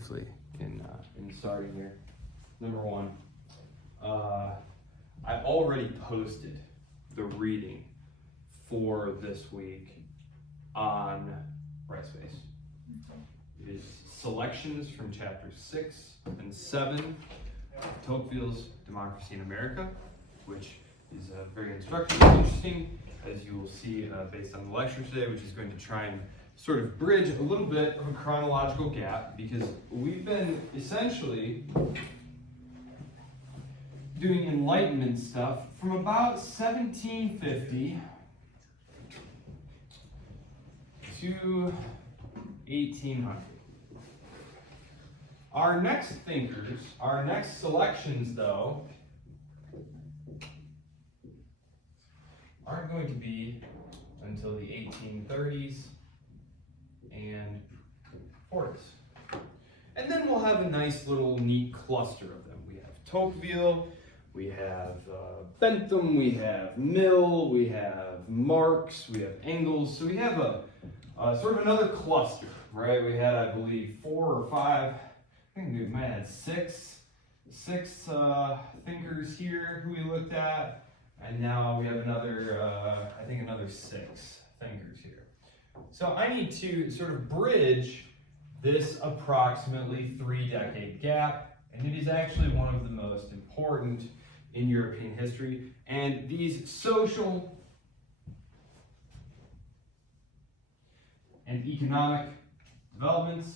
briefly in starting here. Number one, I already posted the reading for this week on Brightspace. It is selections from chapters 6 and 7 of Tocqueville's Democracy in America, which is very instructive and interesting, as you will see based on the lecture today, which is going to try and sort of bridge a little bit of a chronological gap, because we've been essentially doing Enlightenment stuff from about 1750 to 1800. Our next thinkers, our next selections, though, aren't going to be until the 1830s and 40s. And then we'll have a nice little neat cluster of them. We have Tocqueville, we have Bentham, we have Mill, we have Marx, we have Engels. So we have a sort of another cluster, right? We had, I believe, 4 or 5, I think we might have had six thinkers here who we looked at. And now we have another, I think another 6 thinkers here. So I need to sort of bridge this approximately 3-decade gap, and it is actually one of the most important in European history. And these social and economic developments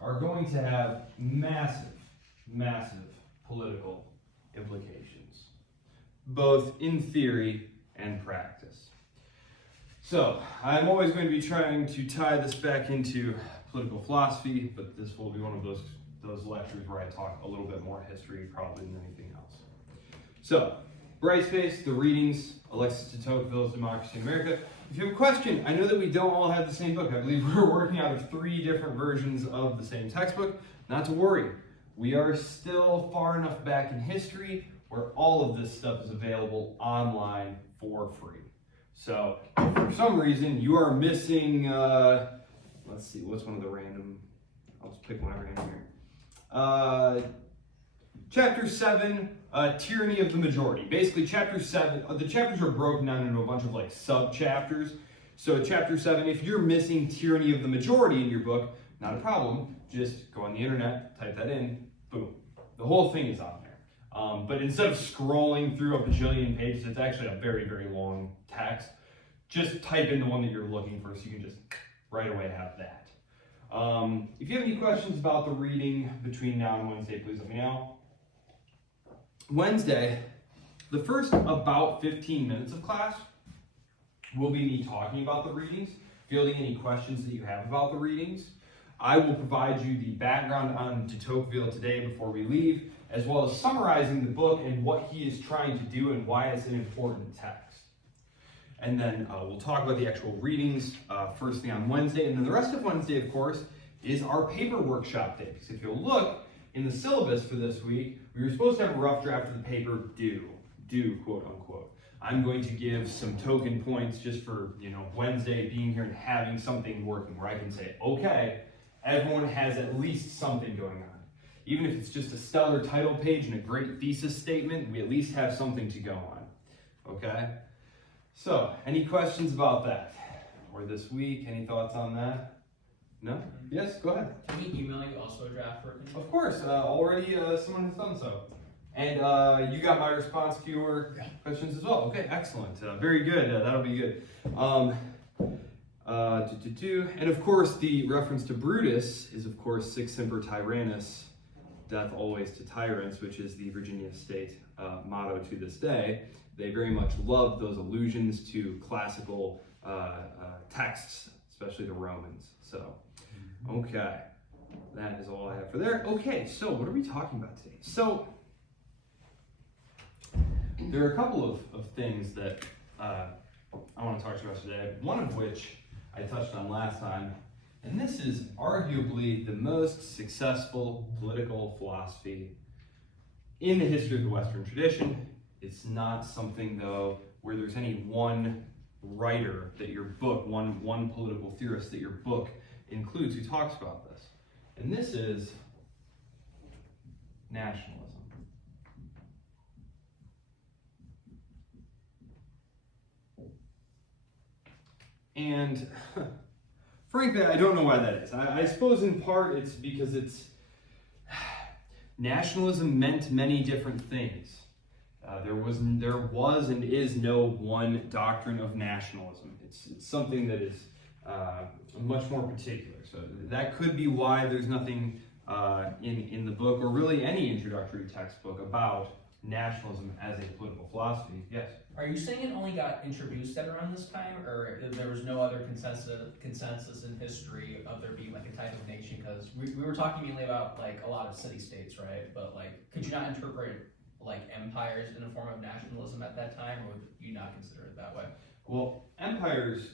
are going to have massive political implications, both in theory and practice. So, I'm always going to be trying to tie this back into political philosophy, but this will be one of those lectures where I talk a little bit more history probably than anything else. So, Brightspace, the readings, Alexis de Tocqueville's Democracy in America. If you have a question, I know that we don't all have the same book. I believe we're working out of 3 different versions of the same textbook. Not to worry. We are still far enough back in history where all of this stuff is available online for free. So, if for some reason you are missing, let's see, what's one of the random, I'll just pick one at random here. Chapter 7, Tyranny of the Majority. Basically, chapter 7, the chapters are broken down into a bunch of like sub-chapters. So chapter 7, if you're missing Tyranny of the Majority in your book, not a problem. Just go on the internet, type that in, boom. The whole thing is on there. But instead of scrolling through a bajillion pages, it's actually a very, very long text. Just type in the one that you're looking for so you can just right away have that. If you have any questions about the reading between now and Wednesday, please let me know. Wednesday, the first about 15 minutes of class will be me talking about the readings, fielding any questions that you have about the readings. I will provide you the background on de Tocqueville today before we leave, as well as summarizing the book and what he is trying to do and why it's an important text. And then we'll talk about the actual readings first thing on Wednesday. And then the rest of Wednesday, of course, is our paper workshop day. Because if you'll look in the syllabus for this week, we were supposed to have a rough draft of the paper due, quote unquote. I'm going to give some token points just for, Wednesday being here and having something working where I can say, okay, everyone has at least something going on. Even if it's just a stellar title page and a great thesis statement, we at least have something to go on, okay? So, any questions about that? Or this week, any thoughts on that? No? Yes, go ahead. Can we email you also a draft for it? Of course, already someone has done so. And you got my response to your questions as well. Okay, excellent. Very good. That'll be good. And of course, the reference to Brutus is, of course, Sic Semper Tyrannis, death always to tyrants, which is the Virginia State motto to this day. They very much love those allusions to classical texts, especially the Romans. So, okay, that is all I have for there. Okay, so what are we talking about today? So, there are a couple of things that I want to talk to you about today, one of which I touched on last time, and this is arguably the most successful political philosophy in the history of the Western tradition. It's not something, though, where there's any one writer that your book, one political theorist that your book includes who talks about this. And this is nationalism. And frankly, I don't know why that is. I suppose in part it's because nationalism meant many different things. There was and is no one doctrine of nationalism. It's something that is much more particular. So that could be why there's nothing in the book, or really any introductory textbook, about nationalism as a political philosophy. Yes? Are you saying it only got introduced at around this time, or there was no other consensus in history of there being like a type of nation? Because we were talking mainly about like a lot of city-states, right? But like, could you not interpret like empires in a form of nationalism at that time, or would you not consider it that way? Well, empires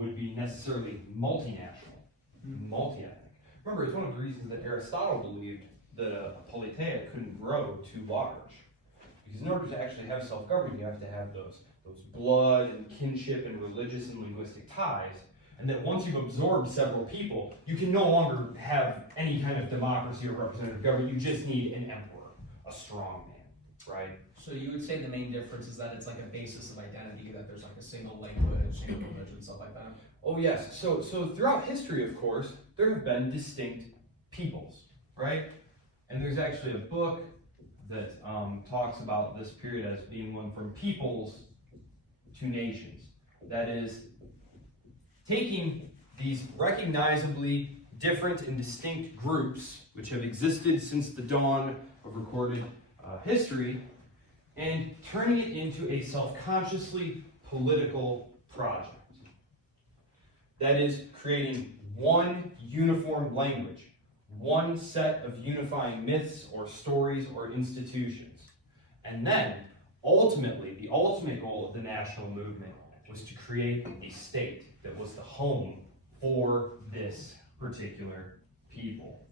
would be necessarily multinational, multi-ethnic. Remember, it's one of the reasons that Aristotle believed that a politeia couldn't grow too large. Because in order to actually have self-government, you have to have those blood and kinship and religious and linguistic ties. And that once you've absorbed several people, you can no longer have any kind of democracy or representative government. You just need an emperor, a strong man, right? So you would say the main difference is that it's like a basis of identity, that there's like a single language, single religion, stuff like that? Oh yes, so throughout history, of course, there have been distinct peoples, right? And there's actually a book that talks about this period as being one from peoples to nations. That is, taking these recognizably different and distinct groups, which have existed since the dawn of recorded history, and turning it into a self-consciously political project. That is, creating one uniform language, one set of unifying myths or stories or institutions. And then, ultimately, the ultimate goal of the national movement was to create a state that was the home for this particular people.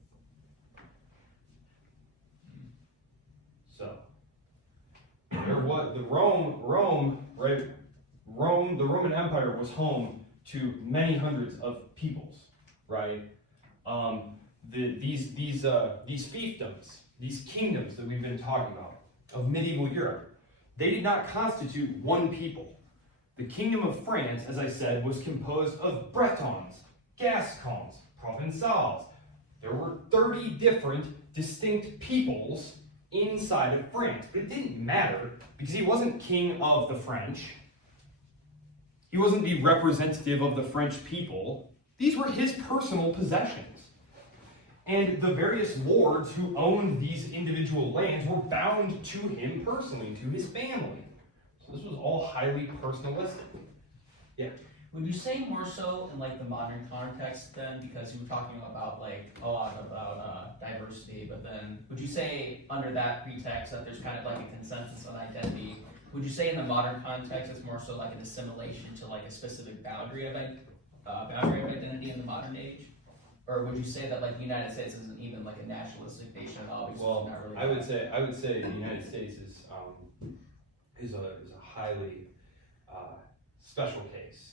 So, there was the Roman Empire was home to many hundreds of peoples, right? These fiefdoms, these kingdoms that we've been talking about of medieval Europe, they did not constitute one people. The Kingdom of France, as I said, was composed of Bretons, Gascons, Provençals. There were 30 different distinct peoples inside of France, but it didn't matter because he wasn't king of the French. He wasn't the representative of the French people. These were his personal possessions. And the various lords who owned these individual lands were bound to him personally, to his family. So this was all highly personalistic. Yeah. Would you say more so in like the modern context then, because you were talking about like a lot about diversity, but then would you say under that pretext that there's kind of like a consensus on identity? Would you say in the modern context it's more so like an assimilation to like a specific boundary of identity in the modern age? Or would you say that like the United States isn't even like a nationalistic nation at all? Well, not really I would say the United States is a highly special case,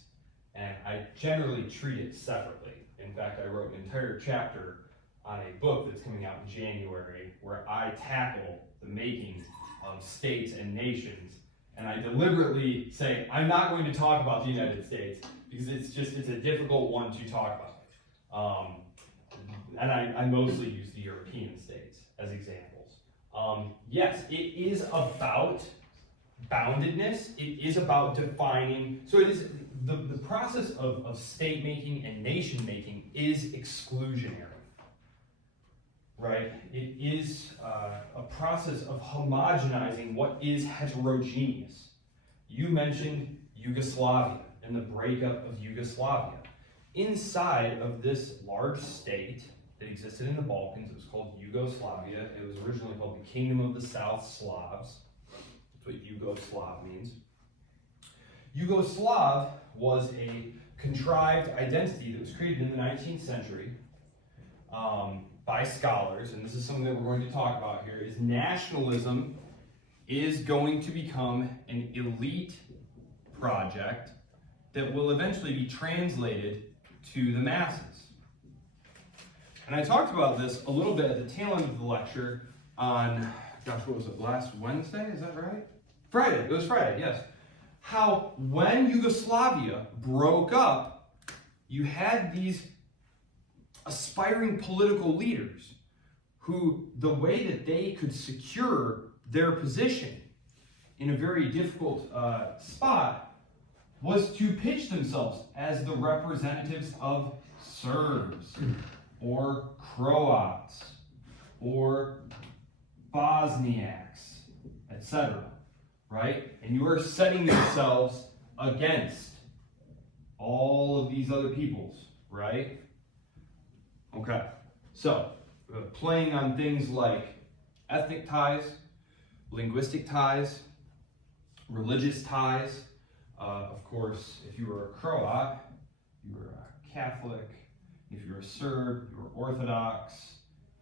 and I generally treat it separately. In fact, I wrote an entire chapter on a book that's coming out in January where I tackle the making of states and nations, and I deliberately say I'm not going to talk about the United States because it's a difficult one to talk about. And I mostly use the European states as examples. Yes, it is about boundedness. It is about defining. So it is the process of state making and nation making is exclusionary, right? It is a process of homogenizing what is heterogeneous. You mentioned Yugoslavia and the breakup of Yugoslavia. Inside of this large state that existed in the Balkans, it was called Yugoslavia. It was originally called the Kingdom of the South Slavs. That's what Yugoslav means. Yugoslav was a contrived identity that was created in the 19th century by scholars, and this is something that we're going to talk about here, is nationalism is going to become an elite project that will eventually be translated to the masses. And I talked about this a little bit at the tail end of the lecture on, gosh, what was it, last Wednesday? Is that right? Friday. It was Friday, yes. How when Yugoslavia broke up, you had these aspiring political leaders who, the way that they could secure their position in a very difficult spot was to pitch themselves as the representatives of Serbs or Croats or Bosniaks, etc. Right? And you are setting yourselves against all of these other peoples, right? Okay, so playing on things like ethnic ties, linguistic ties, religious ties. Of course, if you were a Croat, you were a Catholic. If you were a Serb, you were Orthodox.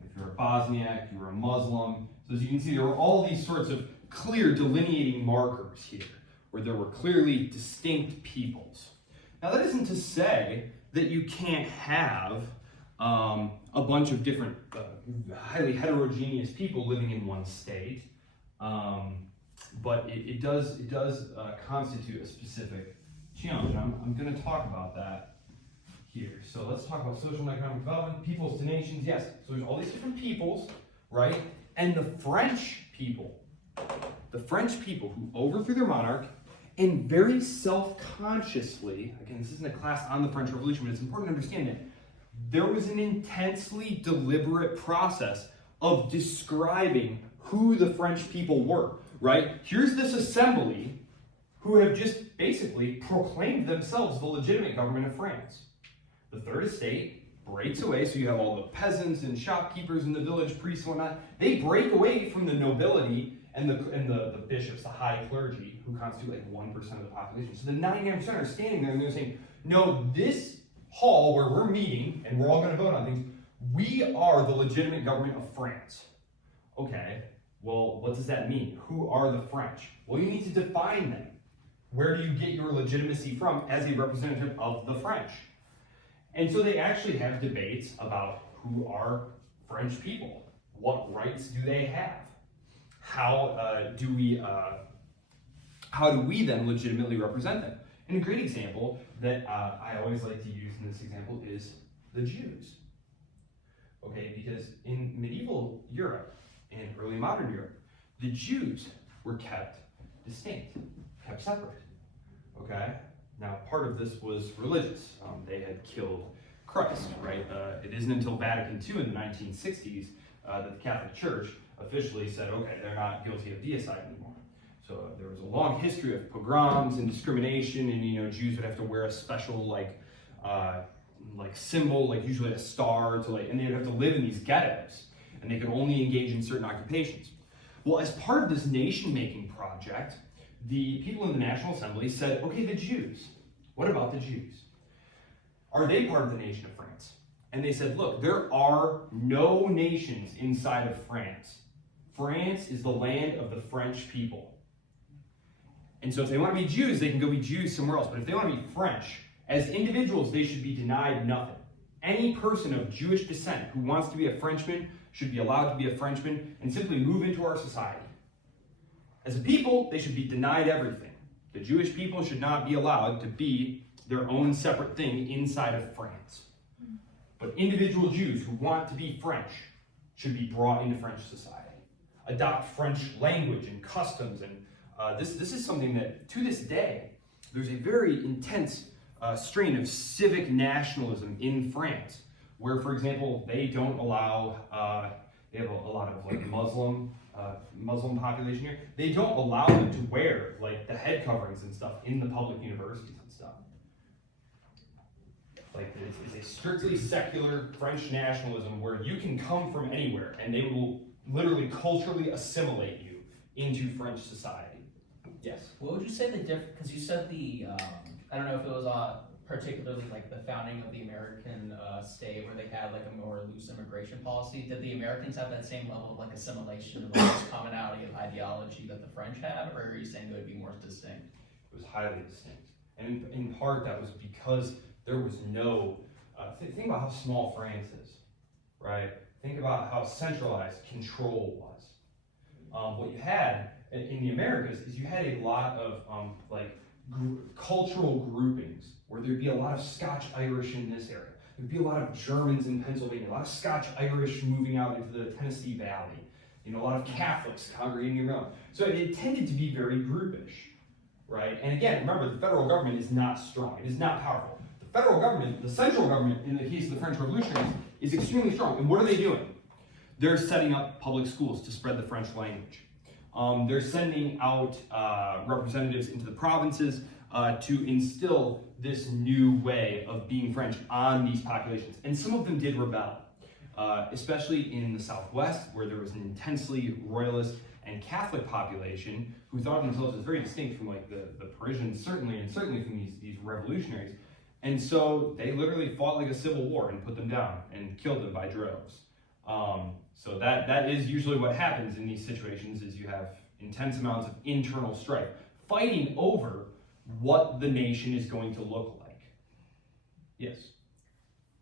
If you were a Bosniak, you were a Muslim. So as you can see, there were all these sorts of clear delineating markers here, where there were clearly distinct peoples. Now that isn't to say that you can't have a bunch of different highly heterogeneous people living in one state, but it does constitute a specific challenge. I'm going to talk about that here. So let's talk about social and economic development, peoples to nations. Yes, so there's all these different peoples, right? And the French people who overthrew their monarch and very self-consciously, again, this isn't a class on the French Revolution, but it's important to understand that there was an intensely deliberate process of describing who the French people were, right? Here's this assembly who have just basically proclaimed themselves the legitimate government of France. The Third Estate breaks away, so you have all the peasants and shopkeepers in the village, priests and whatnot. They break away from the nobility and the bishops, the high clergy, who constitute like 1% of the population. So the 99% are standing there and they're saying, no, this hall where we're meeting and we're all going to vote on things, we are the legitimate government of France. Okay, well, what does that mean? Who are the French? Well, you need to define them. Where do you get your legitimacy from as a representative of the French? And so they actually have debates about who are French people. What rights do they have? How do we then legitimately represent them? And a great example that I always like to use in this example is the Jews. Okay, because in medieval Europe and early modern Europe, the Jews were kept distinct, kept separate. Okay, now part of this was religious. They had killed Christ, right? It isn't until Vatican II in the 1960s that the Catholic Church officially said, okay, they're not guilty of deicide anymore. So there was a long history of pogroms and discrimination, and Jews would have to wear a special like symbol, like usually a star, and they would have to live in these ghettos, and they could only engage in certain occupations. Well, as part of this nation-making project, the people in the National Assembly said, okay, the Jews, what about the Jews? Are they part of the nation of France? And they said, look, there are no nations inside of France. France is the land of the French people. And so if they want to be Jews, they can go be Jews somewhere else. But if they want to be French, as individuals, they should be denied nothing. Any person of Jewish descent who wants to be a Frenchman should be allowed to be a Frenchman and simply move into our society. As a people, they should be denied everything. The Jewish people should not be allowed to be their own separate thing inside of France. But individual Jews who want to be French should be brought into French society. Adopt French language and customs, and this is something that, to this day, there's a very intense strain of civic nationalism in France, where, for example, they don't allow, they have a lot of like Muslim population here. They don't allow them to wear like the head coverings and stuff in the public universities and stuff. Like it's a strictly secular French nationalism where you can come from anywhere and they will literally culturally assimilate you into French society. Yes. What would you say the difference? Because you said I don't know if it was particularly like the founding of the American state where they had like a more loose immigration policy. Did the Americans have that same level of like assimilation and like commonality of ideology that the French had, or are you saying it would be more distinct? It was highly distinct. And in part, that was because there was no, think about how small France is, right? Think about how centralized control was. What you had in the Americas is you had a lot of cultural groupings where there'd be a lot of Scotch-Irish in this area. There'd be a lot of Germans in Pennsylvania, a lot of Scotch-Irish moving out into the Tennessee Valley, a lot of Catholics congregating around. So it tended to be very groupish, right? And again, remember, the federal government is not strong. It is not powerful. The federal government, the central government, in the case of the French revolutionaries, is extremely strong. And what are they doing? They're setting up public schools to spread the French language. They're sending out representatives into the provinces to instill this new way of being French on these populations. And some of them did rebel, especially in the Southwest, where there was an intensely royalist and Catholic population who thought of themselves as very distinct from the Parisians, certainly from these revolutionaries. And so they literally fought like a civil war and put them down and killed them by droves. So that is usually what happens in these situations, is you have intense amounts of internal strife, fighting over what the nation is going to look like. Yes?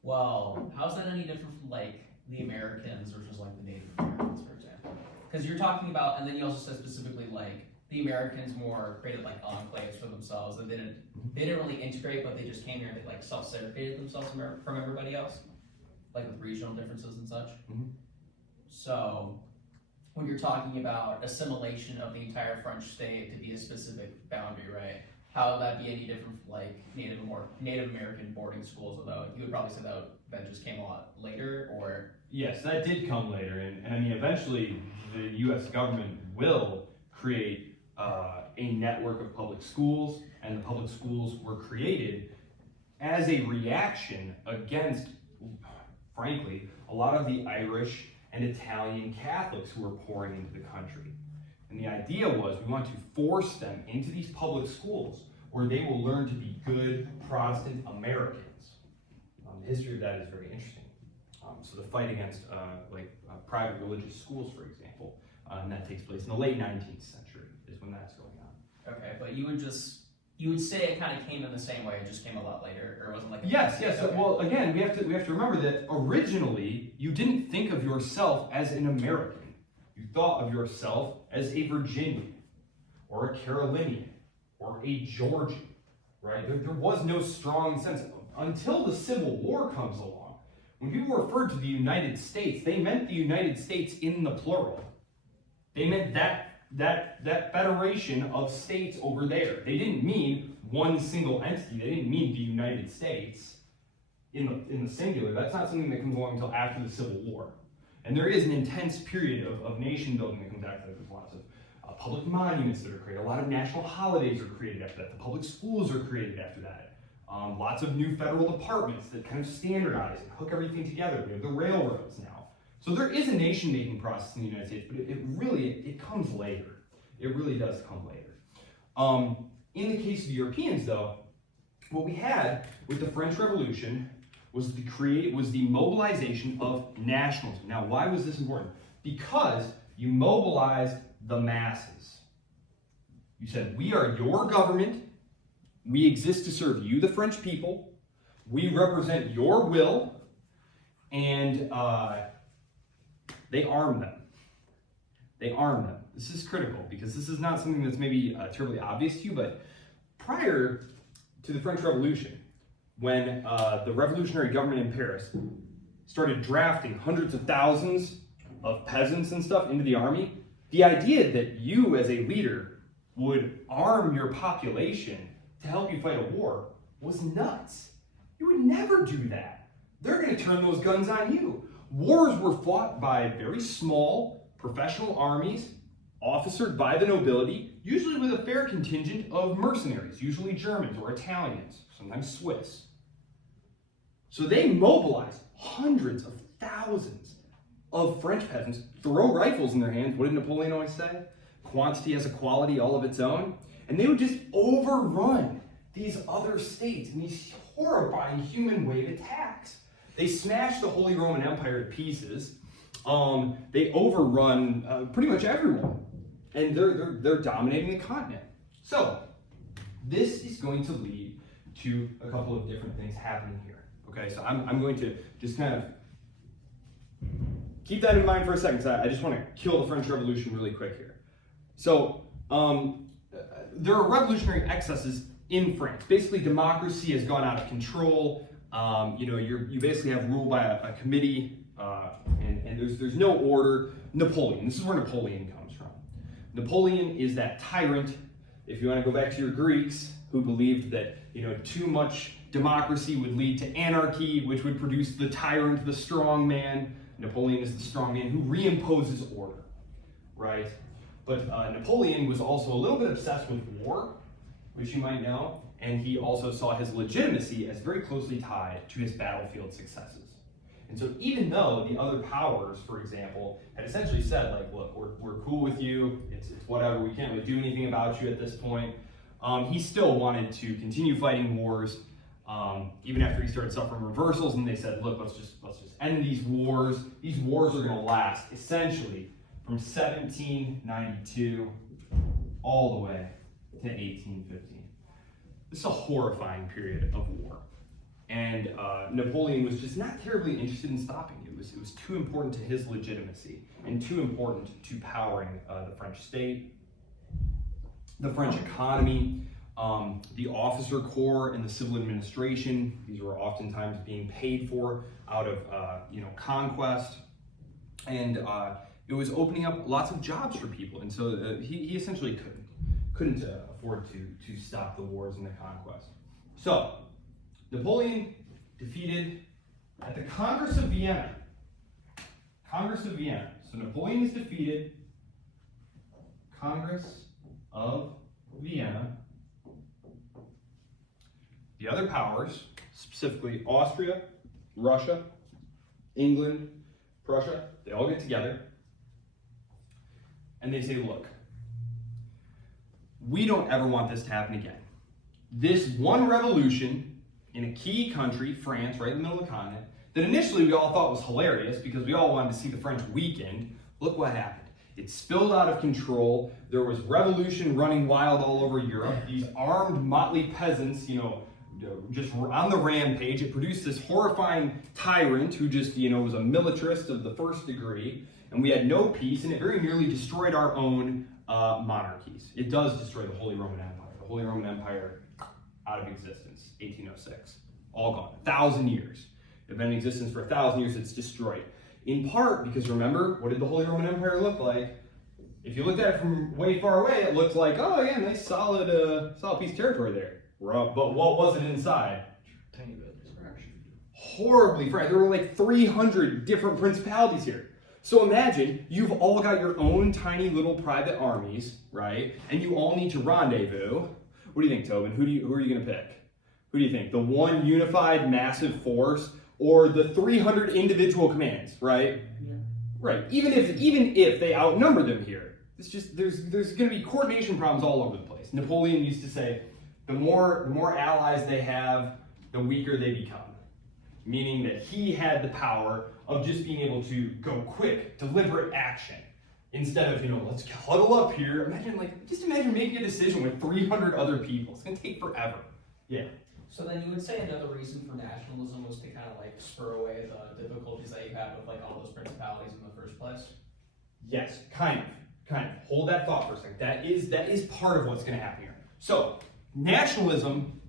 Well, how's that any different from the Americans versus the Native Americans, for example? Because you're talking about, and then you also said specifically the Americans more created enclaves for themselves, and they didn't really integrate, but they just came here and they self-segregated themselves from everybody else, with regional differences and such. Mm-hmm. So when you're talking about assimilation of the entire French state to be a specific boundary, right? How would that be any different from Native American boarding schools? Although you would probably say that just came a lot later, or? Yes, that did come later, and I mean, eventually the U.S. government will create a network of public schools, and the public schools were created as a reaction against, frankly, a lot of the Irish and Italian Catholics who were pouring into the country. And the idea was we want to force them into these public schools where they will learn to be good Protestant Americans. The history of that is very interesting. So the fight against private religious schools, for example, and that takes place in the late 19th century is when that's going on. Okay, but you would say it kind of came in the same way, it just came a lot later, or it wasn't Yes. Okay. Well, again, we have to remember that originally you didn't think of yourself as an American. You thought of yourself as a Virginian, or a Carolinian, or a Georgian, right? There was no strong sense until the Civil War comes along. When people referred to the United States, they meant the United States in the plural. They meant that federation of states over there. They didn't mean one single entity. They didn't mean the United States in the singular. That's not something that comes along until after the Civil War. And there is an intense period of nation building that comes after that. There's lots of public monuments that are created. A lot of national holidays are created after that. The public schools are created after that. Lots of new federal departments that kind of standardize and hook everything together. We have the railroads now. So there is a nation-making process in the United States, but it comes later. It really does come later. In the case of the Europeans, though, what we had with the French Revolution was the mobilization of nationalism. Now, why was this important? Because you mobilized the masses. You said, we are your government. We exist to serve you, the French people. We represent your will. And they armed them. They armed them. This is critical because this is not something that's maybe terribly obvious to you, but prior to the French Revolution, when the revolutionary government in Paris started drafting hundreds of thousands of peasants and stuff into the army, the idea that you as a leader would arm your population to help you fight a war was nuts. You would never do that. They're going to turn those guns on you. Wars were fought by very small professional armies, officered by the nobility, usually with a fair contingent of mercenaries, usually Germans or Italians, sometimes Swiss. So they mobilized hundreds of thousands of French peasants, throw rifles in their hands. What did Napoleon always say? Quantity has a quality all of its own. And they would just overrun these other states in these horrifying human wave attacks. They smashed the Holy Roman Empire to pieces. They overrun pretty much everyone. And they're dominating the continent. So, This is going to lead to a couple of different things happening here. Okay, so I'm going to just kind of keep that in mind for a second, because I just want to kill the French Revolution really quick here. So there are revolutionary excesses in France. Basically, democracy has gone out of control. You basically have rule by a committee, and there's no order. Napoleon. This is where Napoleon comes from. Napoleon is that tyrant. If you want to go back to your Greeks, who believed that too much democracy would lead to anarchy, which would produce the tyrant, the strong man. Napoleon is the strong man who reimposes order, right? But Napoleon was also a little bit obsessed with war, which you might know, and he also saw his legitimacy as very closely tied to his battlefield successes. And so even though the other powers, for example, had essentially said, like, look, we're cool with you, it's whatever, we can't really do anything about you at this point, he still wanted to continue fighting wars, even after he started suffering reversals, and they said, look, let's just end these wars. These wars are going to last essentially from 1792 all the way to 1815. This is a horrifying period of war. And Napoleon was just not terribly interested in stopping it. It was too important to his legitimacy and too important to powering the French state, the French economy, the officer corps and the civil administration. These were oftentimes being paid for out of conquest, and it was opening up lots of jobs for people. And so he essentially couldn't afford to stop the wars and the conquest. So Napoleon defeated at the Congress of Vienna. So Napoleon is defeated. Congress of Vienna. The other powers, specifically Austria, Russia, England, Prussia, they all get together and they say, look, we don't ever want this to happen again. This one revolution in a key country, France, right in the middle of the continent, that initially we all thought was hilarious because we all wanted to see the French weakened. Look what happened. It spilled out of control. There was revolution running wild all over Europe. These armed, motley peasants, just on the rampage. It produced this horrifying tyrant who just, was a militarist of the first degree. And we had no peace, and it very nearly destroyed our own monarchies. It does destroy the Holy Roman Empire. The Holy Roman Empire, out of existence, 1806. All gone. 1,000 years. It's been in existence for 1,000 years, it's destroyed. In part because, remember, what did the Holy Roman Empire look like? If you looked at it from way far away, it looked like, oh yeah, nice solid piece of territory there. But what was it inside? Tiny bit. Horribly fragile. There were like 300 different principalities here. So imagine you've all got your own tiny little private armies, right? And you all need to rendezvous. What do you think, Tobin? Who are you going to pick? Who do you think? The one unified massive force, or the 300 individual commands, right? Yeah. Right. Even if they outnumber them here, it's just there's going to be coordination problems all over the place. Napoleon used to say, the more allies they have, the weaker they become. Meaning that he had the power of just being able to go quick, deliberate action. Instead of, let's huddle up here. Imagine making a decision with 300 other people. It's going to take forever. Yeah. So then you would say another reason for nationalism was to kind of like spur away the difficulties that you had with like all those principalities in the first place? Yes, kind of. Hold that thought for a second. That is part of what's going to happen here. So, nationalism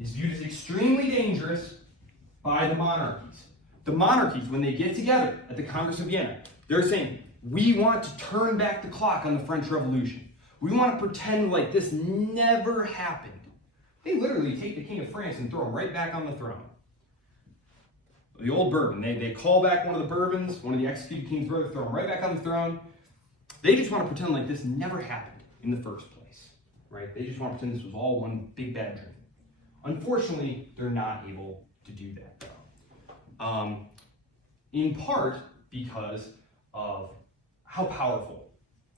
is viewed as extremely dangerous by the monarchies. The monarchies, when they get together at the Congress of Vienna, they're saying, we want to turn back the clock on the French Revolution. We want to pretend like this never happened. They literally take the King of France and throw him right back on the throne. The old Bourbon, they call back one of the Bourbons, one of the executed king's brothers, throw him right back on the throne. They just want to pretend like this never happened in the first place, right? They just want to pretend this was all one big bad dream. Unfortunately, they're not able to do that, though. In part because of how powerful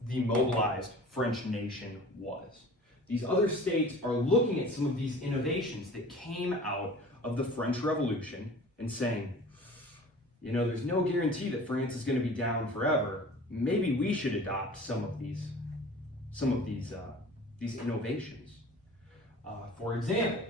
the mobilized French nation was. These other states are looking at some of these innovations that came out of the French Revolution and saying, there's no guarantee that France is going to be down forever. Maybe we should adopt some of these these innovations. For example,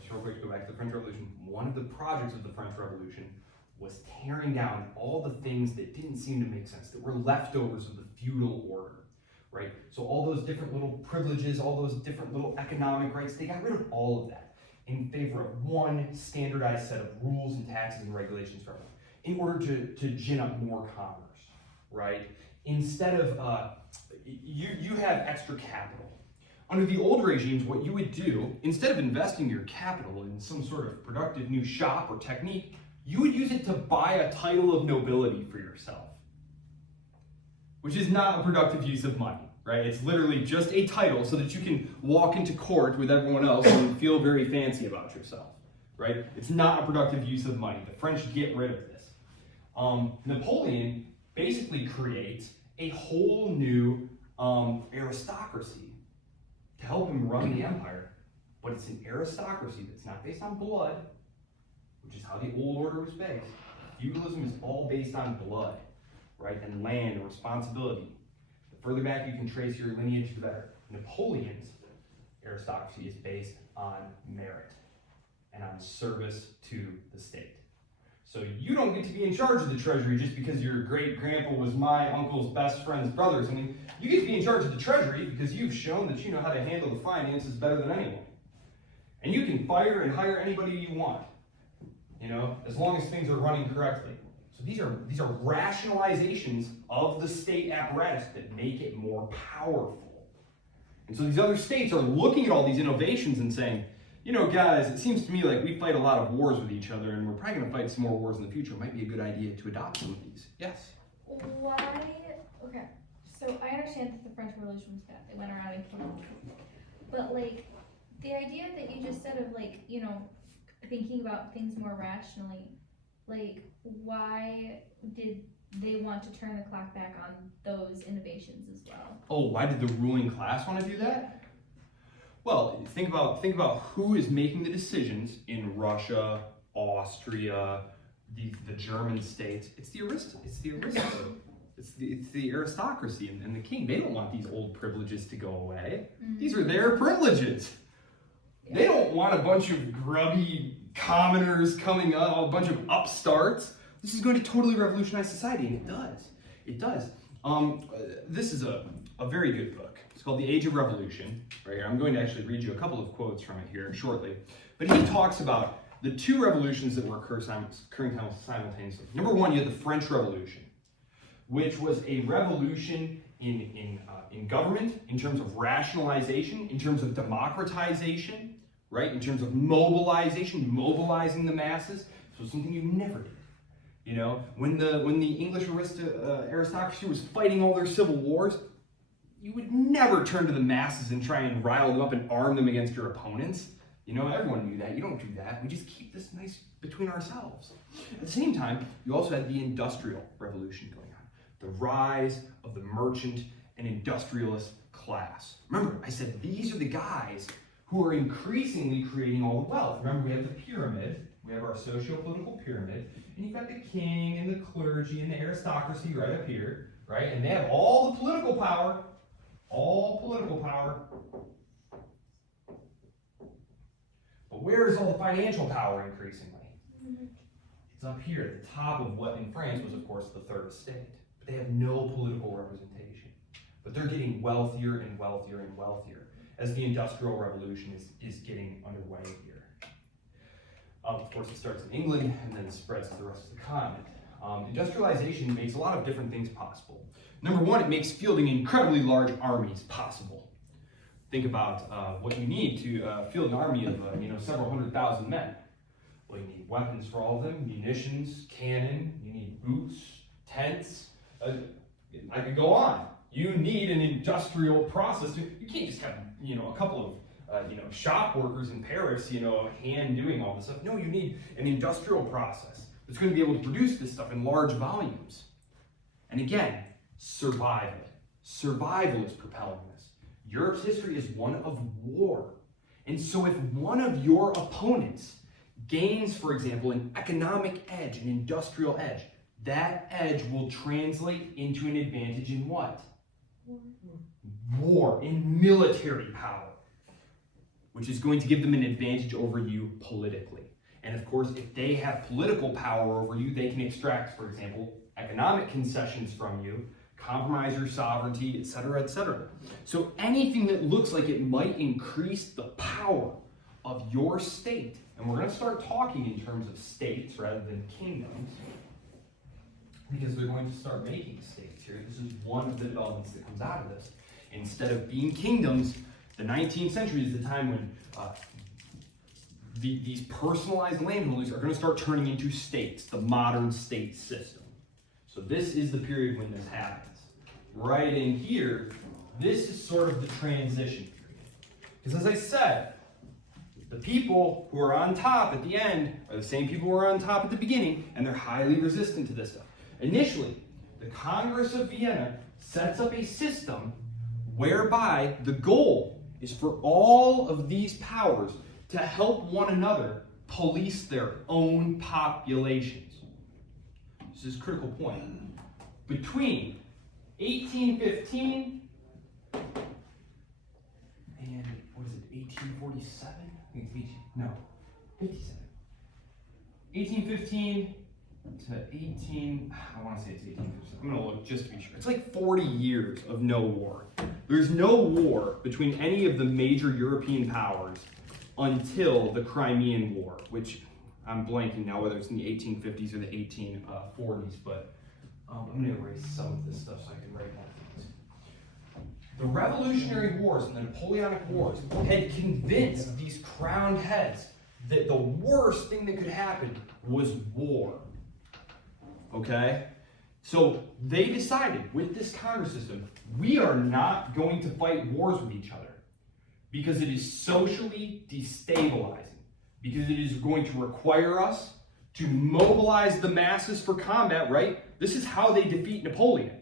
just real quick to go back to the French Revolution, one of the projects of the French Revolution was tearing down all the things that didn't seem to make sense, that were leftovers of the feudal order, right? So all those different little privileges, all those different little economic rights, they got rid of all of that in favor of one standardized set of rules and taxes and regulations for everyone, in order to gin up more commerce, right? Instead of, you have extra capital. Under the old regimes, what you would do, instead of investing your capital in some sort of productive new shop or technique, you would use it to buy a title of nobility for yourself, which is not a productive use of money, right? It's literally just a title so that you can walk into court with everyone else and feel very fancy about yourself, right? It's not a productive use of money. The French get rid of this. Napoleon basically creates a whole new aristocracy to help him run the empire, but it's an aristocracy that's not based on blood, which is how the old order was based. Feudalism is all based on blood, right, and land and responsibility. The further back you can trace your lineage, the better. Napoleon's aristocracy is based on merit and on service to the state. So you don't get to be in charge of the treasury just because your great-grandpa was my uncle's best friend's brother. I mean, you get to be in charge of the treasury because you've shown that you know how to handle the finances better than anyone. And you can fire and hire anybody you want, you know, as long as things are running correctly. So these are rationalizations of the state apparatus that make it more powerful. And so these other states are looking at all these innovations and saying, you know, guys, it seems to me like we fight a lot of wars with each other, and we're probably going to fight some more wars in the future. It might be a good idea to adopt some of these. Yes? Why? Okay, so I understand that the French Revolution was bad. They went around and killed people. But, like, the idea that you just said of, like, you know, thinking about things more rationally, like, why did they want to turn the clock back on those innovations as well? Oh, why did the ruling class want to do that? Well, think about who is making the decisions in Russia, Austria, the German states. It's the aristocracy and the king. They don't want these old privileges to go away. Mm-hmm. These are their privileges. Yeah. They don't want a bunch of grubby commoners coming up, a bunch of upstarts. This is going to totally revolutionize society, and it does. It does. This is a very good book. It's called The Age of Revolution, right here. I'm going to actually read you a couple of quotes from it here shortly. But he talks about the two revolutions that were occurring simultaneously. Number one, you had the French Revolution, which was a revolution in government, in terms of rationalization, in terms of democratization, right? In terms of mobilization, mobilizing the masses. So something you never did. You know, when the English aristocracy was fighting all their civil wars, you would never turn to the masses and try and rile them up and arm them against your opponents. You know, everyone knew that. You don't do that. We just keep this nice between ourselves. At the same time, you also had the Industrial Revolution going on. The rise of the merchant and industrialist class. Remember, I said these are the guys who are increasingly creating all the wealth. Remember, we have the pyramid. We have our socio-political pyramid. And you've got the king and the clergy and the aristocracy right up here, right? And they have all the political power. All political power. But where is all the financial power increasingly? Mm-hmm. It's up here at the top of what in France was, of course, the third estate. But they have no political representation. But they're getting wealthier and wealthier and wealthier as the Industrial Revolution is getting underway here. Of course, it starts in England and then spreads to the rest of the continent. Industrialization makes a lot of different things possible. Number one, it makes fielding incredibly large armies possible. Think about what you need to field an army of several 100,000 men. Well, you need weapons for all of them, munitions, cannon, you need boots, tents. I could go on. You need an industrial process. You can't just have a couple of shop workers in Paris, hand doing all this stuff. No, you need an industrial process that's going to be able to produce this stuff in large volumes. And again, survival. Survival is propelling this. Europe's history is one of war. And so if one of your opponents gains, for example, an economic edge, an industrial edge, that edge will translate into an advantage in what? War, in military power, which is going to give them an advantage over you politically. And of course, if they have political power over you, they can extract, for example, economic concessions from you, compromise your sovereignty, etc., etc. So anything that looks like it might increase the power of your state, and we're going to start talking in terms of states rather than kingdoms, because they're going to start making states here. This is one of the developments that comes out of this. Instead of being kingdoms, the 19th century is the time when these personalized landholdings are going to start turning into states, the modern state system. So this is the period when this happens. Right in here, this is sort of the transition period. Because as I said, the people who are on top at the end are the same people who are on top at the beginning, and they're highly resistant to this stuff. Initially, the Congress of Vienna sets up a system whereby the goal is for all of these powers to help one another police their own populations. This is a critical point. Between 1815 and, what is it, 1847? I think it's 57. 1815 to 18, I want to say it's 1857. I'm going to look just to be sure. It's like 40 years of no war. There's no war between any of the major European powers until the Crimean War, which I'm blanking now whether it's in the 1850s or the 1840s, but I'm going to erase some of this stuff so I can write more things. The Revolutionary Wars and the Napoleonic Wars had convinced these crowned heads that the worst thing that could happen was war. Okay? So they decided with this Congress system, we are not going to fight wars with each other because it is socially destabilizing, because it is going to require us to mobilize the masses for combat, right? This is how they defeat Napoleon.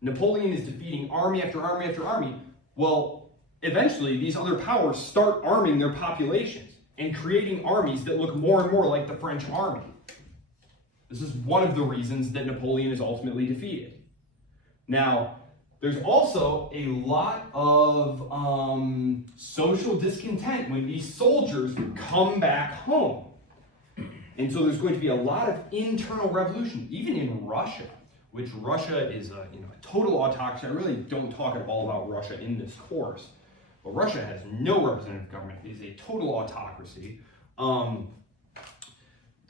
Napoleon is defeating army after army after army. Well, eventually these other powers start arming their populations and creating armies that look more and more like the French army. This is one of the reasons that Napoleon is ultimately defeated. Now, there's also a lot of social discontent when these soldiers come back home. And so there's going to be a lot of internal revolution, even in Russia, which Russia is a total autocracy. I really don't talk at all about Russia in this course, but Russia has no representative government. It is a total autocracy.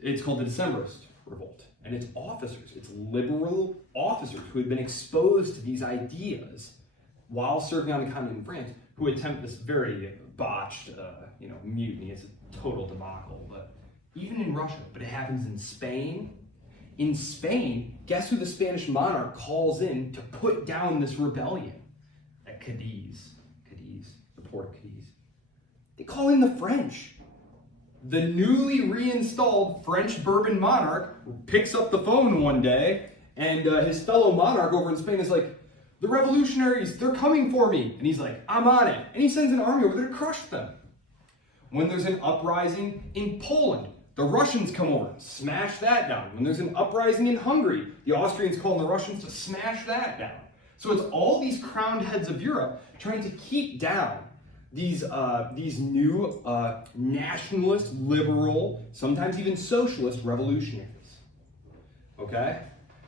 It's called the Decembrist Revolt, and it's officers, it's liberal officers who had been exposed to these ideas while serving on the continent in France, who attempt this very botched, mutiny. It's a total debacle, but even in Russia, but it happens in Spain. In Spain, guess who the Spanish monarch calls in to put down this rebellion at Cadiz, the port of Cadiz? They call in the French. The newly reinstalled French Bourbon monarch picks up the phone one day, and his fellow monarch over in Spain is like, the revolutionaries, they're coming for me. And he's like, I'm on it. And he sends an army over there to crush them. When there's an uprising in Poland, the Russians come over and smash that down. When there's an uprising in Hungary, the Austrians call on the Russians to smash that down. So it's all these crowned heads of Europe trying to keep down these new nationalist, liberal, sometimes even socialist revolutionaries. Okay?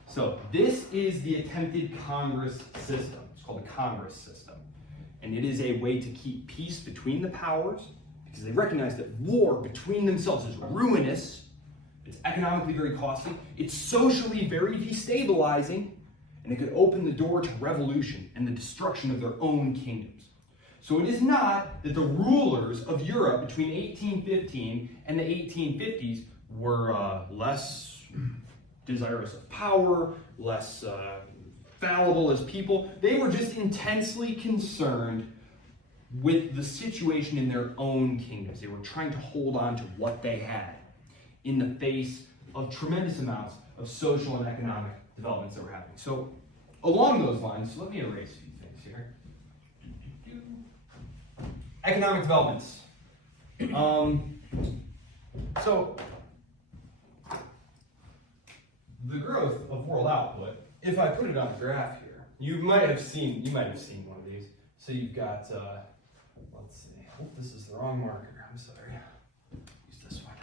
So this is the attempted Congress system. It's called the Congress system. And it is a way to keep peace between the powers, because they recognize that war between themselves is ruinous, it's economically very costly, it's socially very destabilizing, and it could open the door to revolution and the destruction of their own kingdoms. So it is not that the rulers of Europe between 1815 and the 1850s were less desirous of power, less fallible as people. They were just intensely concerned with the situation in their own kingdoms. They were trying to hold on to what they had in the face of tremendous amounts of social and economic developments that were happening. So along those lines, let me erase a few things here. Economic developments. So the growth of world output, if I put it on a graph here, you might have seen one of these. So you've got, let's see, oh, this is the wrong marker, I'm sorry. Use this one.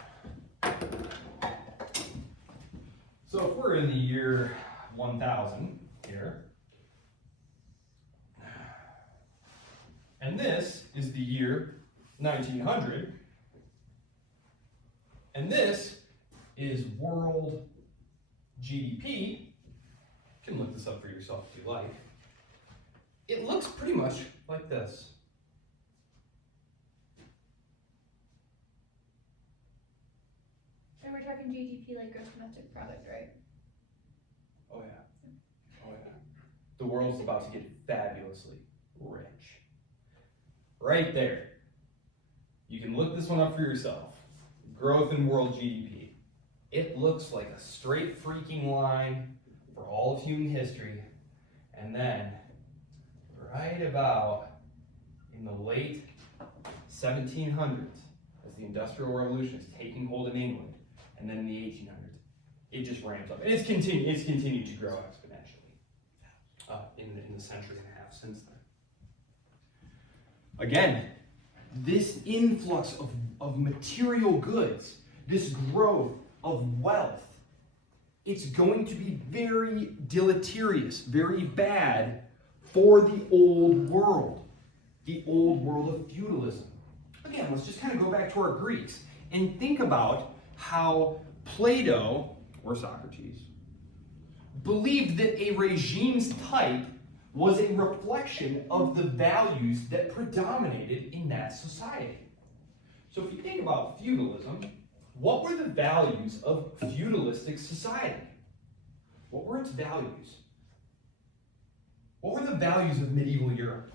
So if we're in the year 1000 here, and this is the year 1900, and this is world GDP. You can look this up for yourself if you like. It looks pretty much like this. And we're talking GDP, like gross domestic product, right? Oh yeah. Oh yeah. The world's about to get fabulously rich. Right there. You can look this one up for yourself. Growth in world GDP. It looks like a straight freaking line for all of human history. And then, right about in the late 1700s, as the Industrial Revolution is taking hold in England, and then in the 1800s, it just ramps up. And it's continued to grow exponentially in the century and a half since then. Again, this influx of material goods, this growth of wealth, it's going to be very deleterious, very bad for the old world of feudalism. Again, let's just kind of go back to our Greeks and think about how Plato, or Socrates, believed that a regime's type was a reflection of the values that predominated in that society. So if you think about feudalism, what were the values of feudalistic society? What were its values? What were the values of medieval Europe?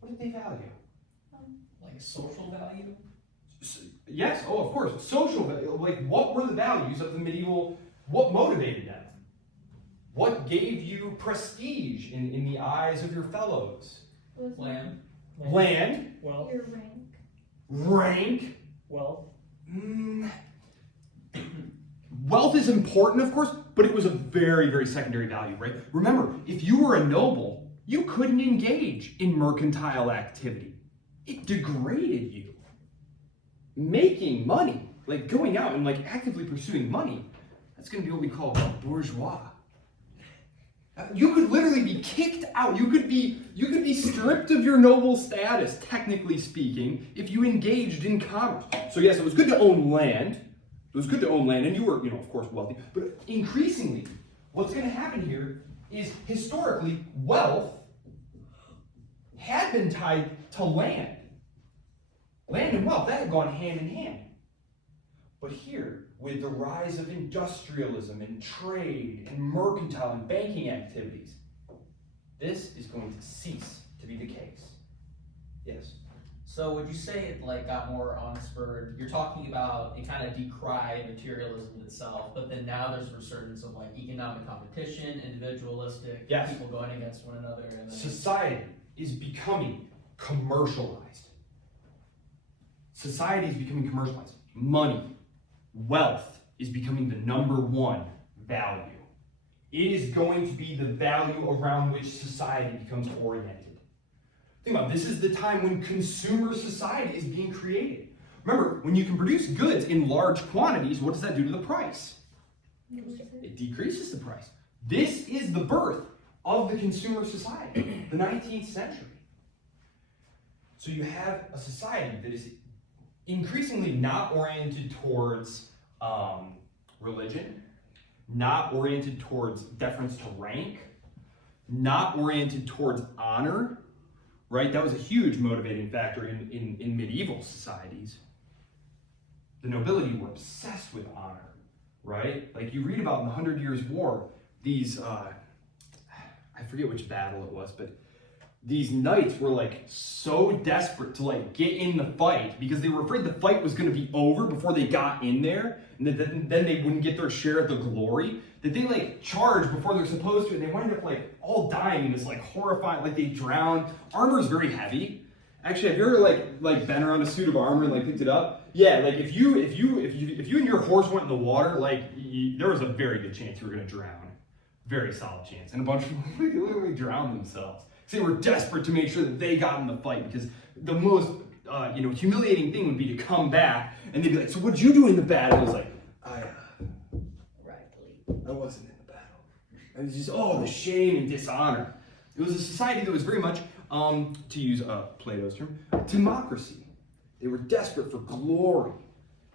What did they value? Like social value? Yes, oh, of course. Social value. Like, what were the values of the medieval? What motivated them? What gave you prestige in the eyes of your fellows? Land. Land. Wealth. Your rank. Rank. Wealth. Wealth is important, of course, but it was a very, very secondary value, right? Remember, if you were a noble, you couldn't engage in mercantile activity. It degraded you. Making money, like going out and like actively pursuing money, that's going to be what we call bourgeois. You could literally be kicked out. You could be stripped of your noble status, technically speaking, if you engaged in commerce. So yes, it was good to own land. It was good to own land, and you were, of course, wealthy. But increasingly, what's going to happen here is historically, wealth had been tied to land. Land and wealth, that had gone hand in hand. But here, with the rise of industrialism and trade and mercantile and banking activities, this is going to cease to be the case. Yes? So would you say it like got more unspurred? You're talking about it kind of decried materialism itself, but then now there's a resurgence of like economic competition, individualistic, Yes. people going against one another. And then Society is becoming commercialized. Society is becoming commercialized. Money, wealth is becoming the number one value. It is going to be the value around which society becomes oriented. Think about it, this is the time when consumer society is being created. Remember, when you can produce goods in large quantities, what does that do to the price? It decreases the price. This is the birth of the consumer society, the 19th century. So you have a society that is increasingly not oriented towards religion, not oriented towards deference to rank, not oriented towards honor, right? That was a huge motivating factor in medieval societies. The nobility were obsessed with honor, right? Like you read about in the 100 Years' War, these, I forget which battle it was, but these knights were like so desperate to like get in the fight because they were afraid the fight was going to be over before they got in there, and then they wouldn't get their share of the glory, that they like charged before they're supposed to, and they wind up like all dying in this like horrifying, like they drowned. Armor is very heavy, Actually, have you ever like been around a suit of armor and like picked it up? Yeah, like if you and your horse went in the water, like there was a very good chance you were gonna drown. Very solid chance. And a bunch of people literally drowned themselves. So they were desperate to make sure that they got in the fight, because the most humiliating thing would be to come back and they'd be like, so what'd you do in the battle? It was like, I wasn't in the battle. It was just, the shame and dishonor. It was a society that was very much, to use Plato's term, democracy. They were desperate for glory,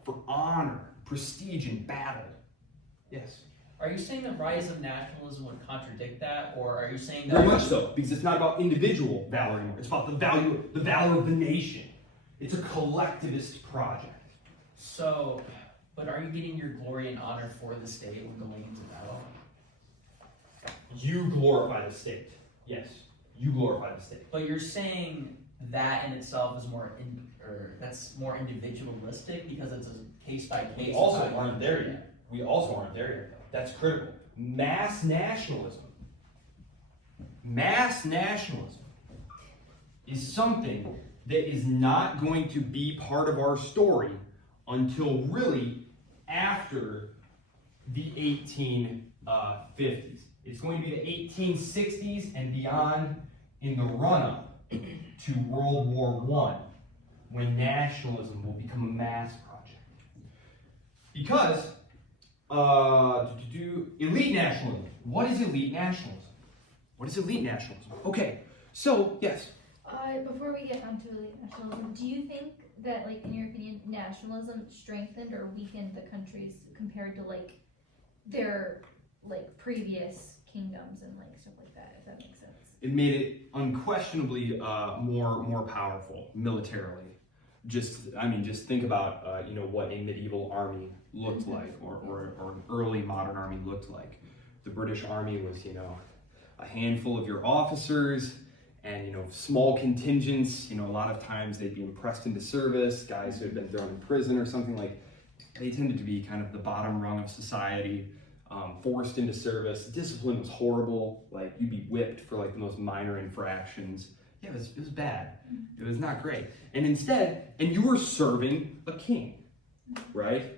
for honor, prestige in battle. Yes? Are you saying the rise of nationalism would contradict that, or are you saying that? Very much so, because it's not about individual valor anymore. It's about the valor of the nation. It's a collectivist project. So, but are you getting your glory and honor for the state when going into battle? You glorify the state. Yes, you glorify the state. But you're saying that in itself is that's more individualistic because it's a case by case. We also aren't there yet. That's critical. Mass nationalism is something that is not going to be part of our story until really after the 1850s. It's going to be the 1860s and beyond, in the run-up to World War I, when nationalism will become a mass project. Because elite nationalism. What is elite nationalism? Okay, so yes. Before we get onto elite nationalism, do you think that, like, in your opinion, nationalism strengthened or weakened the countries compared to like their like previous kingdoms and like stuff like that? If that makes sense. It made it unquestionably more powerful militarily. Just think about what a medieval army looked like, or an early modern army looked like. The British Army was a handful of your officers and small contingents. A lot of times they'd be impressed into service, guys who had been thrown in prison or something. Like, they tended to be kind of the bottom rung of society, forced into service. Discipline was horrible. Like, you'd be whipped for like the most minor infractions. Yeah, it was bad. It was not great. And you were serving a king, right?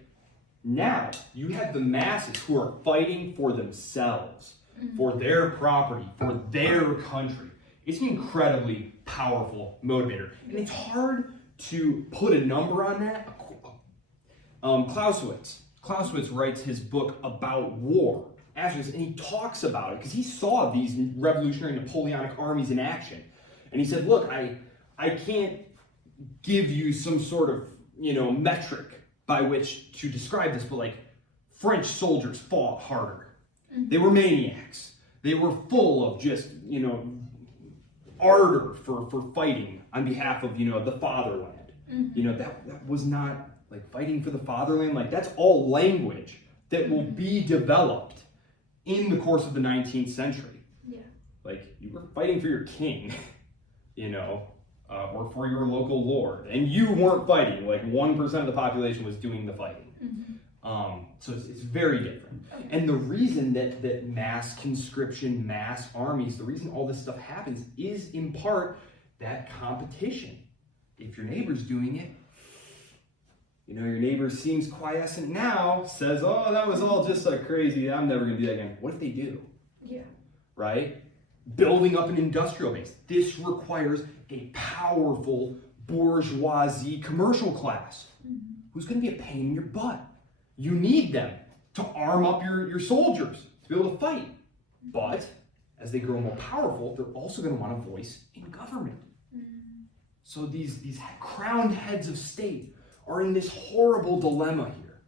Now, you have the masses who are fighting for themselves, for their property, for their country. It's an incredibly powerful motivator. And it's hard to put a number on that. Clausewitz writes his book about war after this, and he talks about it because he saw these revolutionary Napoleonic armies in action. And he said, look, I can't give you some sort of, metric by which to describe this, but like, French soldiers fought harder. They were maniacs. They were full of just, ardor for fighting on behalf of, the fatherland. That was not like fighting for the fatherland. Like, that's all language that will be developed in the course of the 19th century. Yeah. Like, you were fighting for your king. Or for your local lord, and you weren't fighting. Like, 1% of the population was doing the fighting. So it's very different. Okay. And the reason that mass conscription, mass armies, the reason all this stuff happens is in part that competition. If your neighbor's doing it, your neighbor seems quiescent now, says, oh, that was all just like crazy, I'm never gonna do that again. What if they do? Yeah. Right? Building up an industrial base. This requires a powerful bourgeoisie commercial class who's going to be a pain in your butt. You need them to arm up your soldiers to be able to fight. But as they grow more powerful, they're also going to want a voice in government. So these crowned heads of state are in this horrible dilemma here.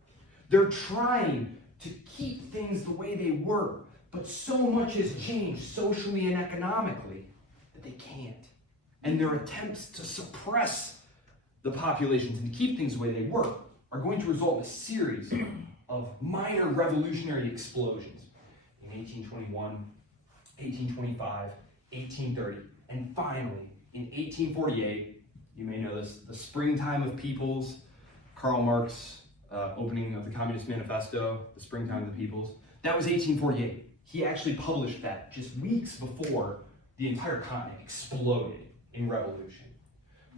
They're trying to keep things the way they were, but so much has changed socially and economically that they can't. And their attempts to suppress the populations and keep things the way they were are going to result in a series of minor revolutionary explosions in 1821, 1825, 1830, and finally in 1848, you may know this, the springtime of peoples, Karl Marx opening of the Communist Manifesto, the springtime of the peoples. That was 1848. He actually published that just weeks before the entire continent exploded in revolution.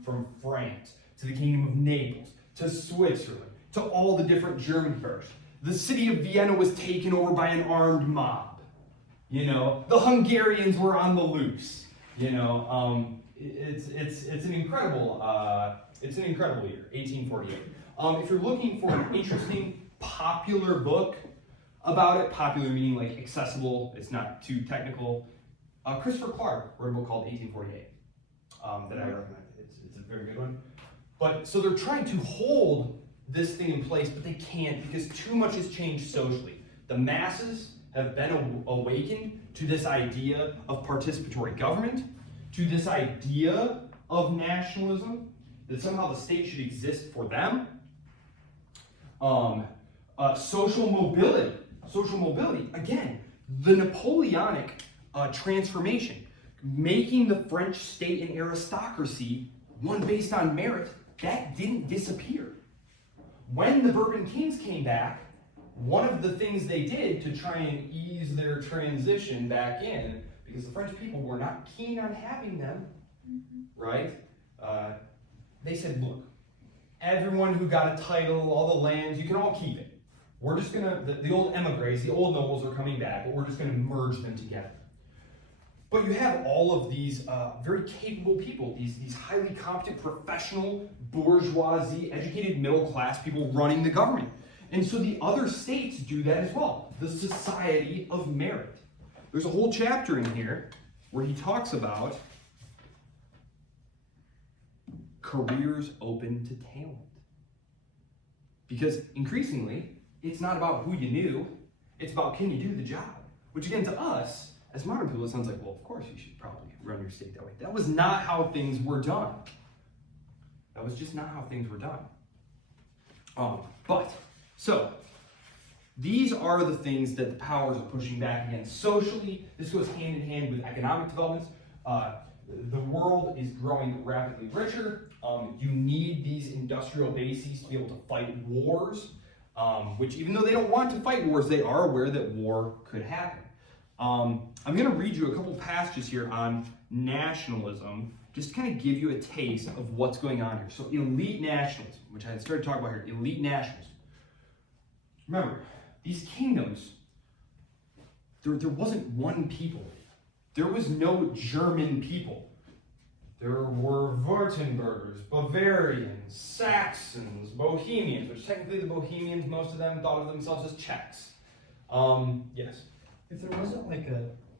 from France to the Kingdom of Naples to Switzerland to all the different German boroughs. The city of Vienna was taken over by an armed mob. You know, the Hungarians were on the loose. You know, it's an incredible year, 1848. If you're looking for an interesting popular book about it, popular meaning like accessible, it's not too technical, Christopher Clark wrote a book called 1848 that I recommend. It's a very good one. But so they're trying to hold this thing in place, but they can't because too much has changed socially. The masses have been awakened to this idea of participatory government, to this idea of nationalism, that somehow the state should exist for them. Social mobility, again, the Napoleonic transformation, making the French state an aristocracy, one based on merit, that didn't disappear. When the Bourbon kings came back, one of the things they did to try and ease their transition back in, because the French people were not keen on having them, right? They said, look, everyone who got a title, all the lands, you can all keep it. We're just gonna, the old emigres, the old nobles are coming back, but we're just gonna merge them together. But you have all of these very capable people, these highly competent, professional, bourgeoisie, educated, middle-class people running the government. And so the other states do that as well. The society of merit. There's a whole chapter in here where he talks about careers open to talent. Because increasingly, it's not about who you knew, it's about can you do the job. Which again, to us, as modern people, it sounds like, well, of course you should probably run your state that way. That was not how things were done. That was just not how things were done. So, these are the things that the powers are pushing back against. Socially, this goes hand in hand with economic developments. The world is growing rapidly richer. You need these industrial bases to be able to fight wars, which even though they don't want to fight wars, they are aware that war could happen. I'm going to read you a couple passages here on nationalism, just to kind of give you a taste of what's going on here. So elite nationalism, which I started talking about here, elite nationalism. Remember, these kingdoms, there wasn't one people. There was no German people. There were Württembergers, Bavarians, Saxons, Bohemians, which technically the Bohemians, most of them thought of themselves as Czechs. Yes? If there wasn't like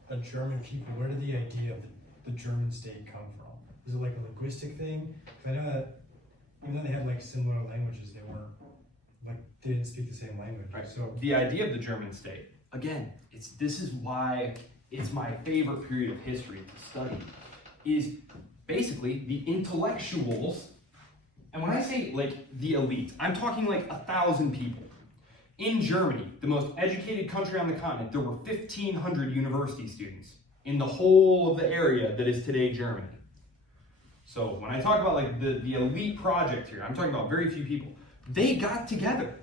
a German people, where did the idea of the German state come from? Is it like a linguistic thing? Because I know that even though they had like similar languages, they weren't like they didn't speak the same language. Right. So the idea of the German state, again, this is why it's my favorite period of history to study, is basically the intellectuals, and when I say like the elite, I'm talking like 1,000 people. In Germany, the most educated country on the continent, there were 1,500 university students in the whole of the area that is today Germany. So when I talk about like the elite project here, I'm talking about very few people. They got together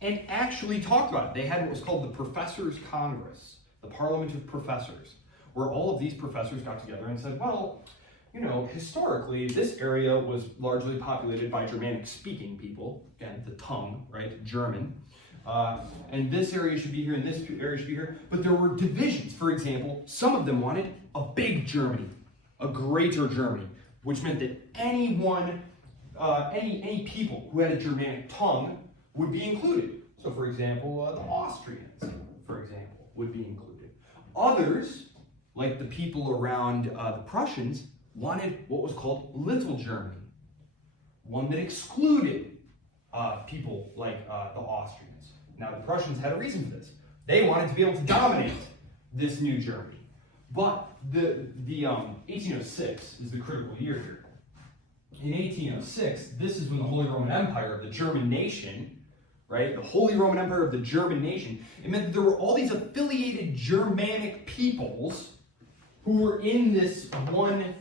and actually talked about it. They had what was called the Professors' Congress, the Parliament of Professors, where all of these professors got together and said, well, you know, historically, this area was largely populated by Germanic-speaking people. Again, the tongue, right, German. And this area should be here, and this area should be here. But there were divisions. For example, some of them wanted a big Germany, a greater Germany, which meant that anyone, any people who had a Germanic tongue would be included. So, for example, the Austrians, for example, would be included. Others, like the people around the Prussians, wanted what was called Little Germany, one that excluded people like the Austrians. Now, the Prussians had a reason for this. They wanted to be able to dominate this new Germany. But the 1806 is the critical year here. In 1806, this is when the Holy Roman Empire of the German nation, right? The Holy Roman Empire of the German nation, it meant that there were all these affiliated Germanic peoples who were in this one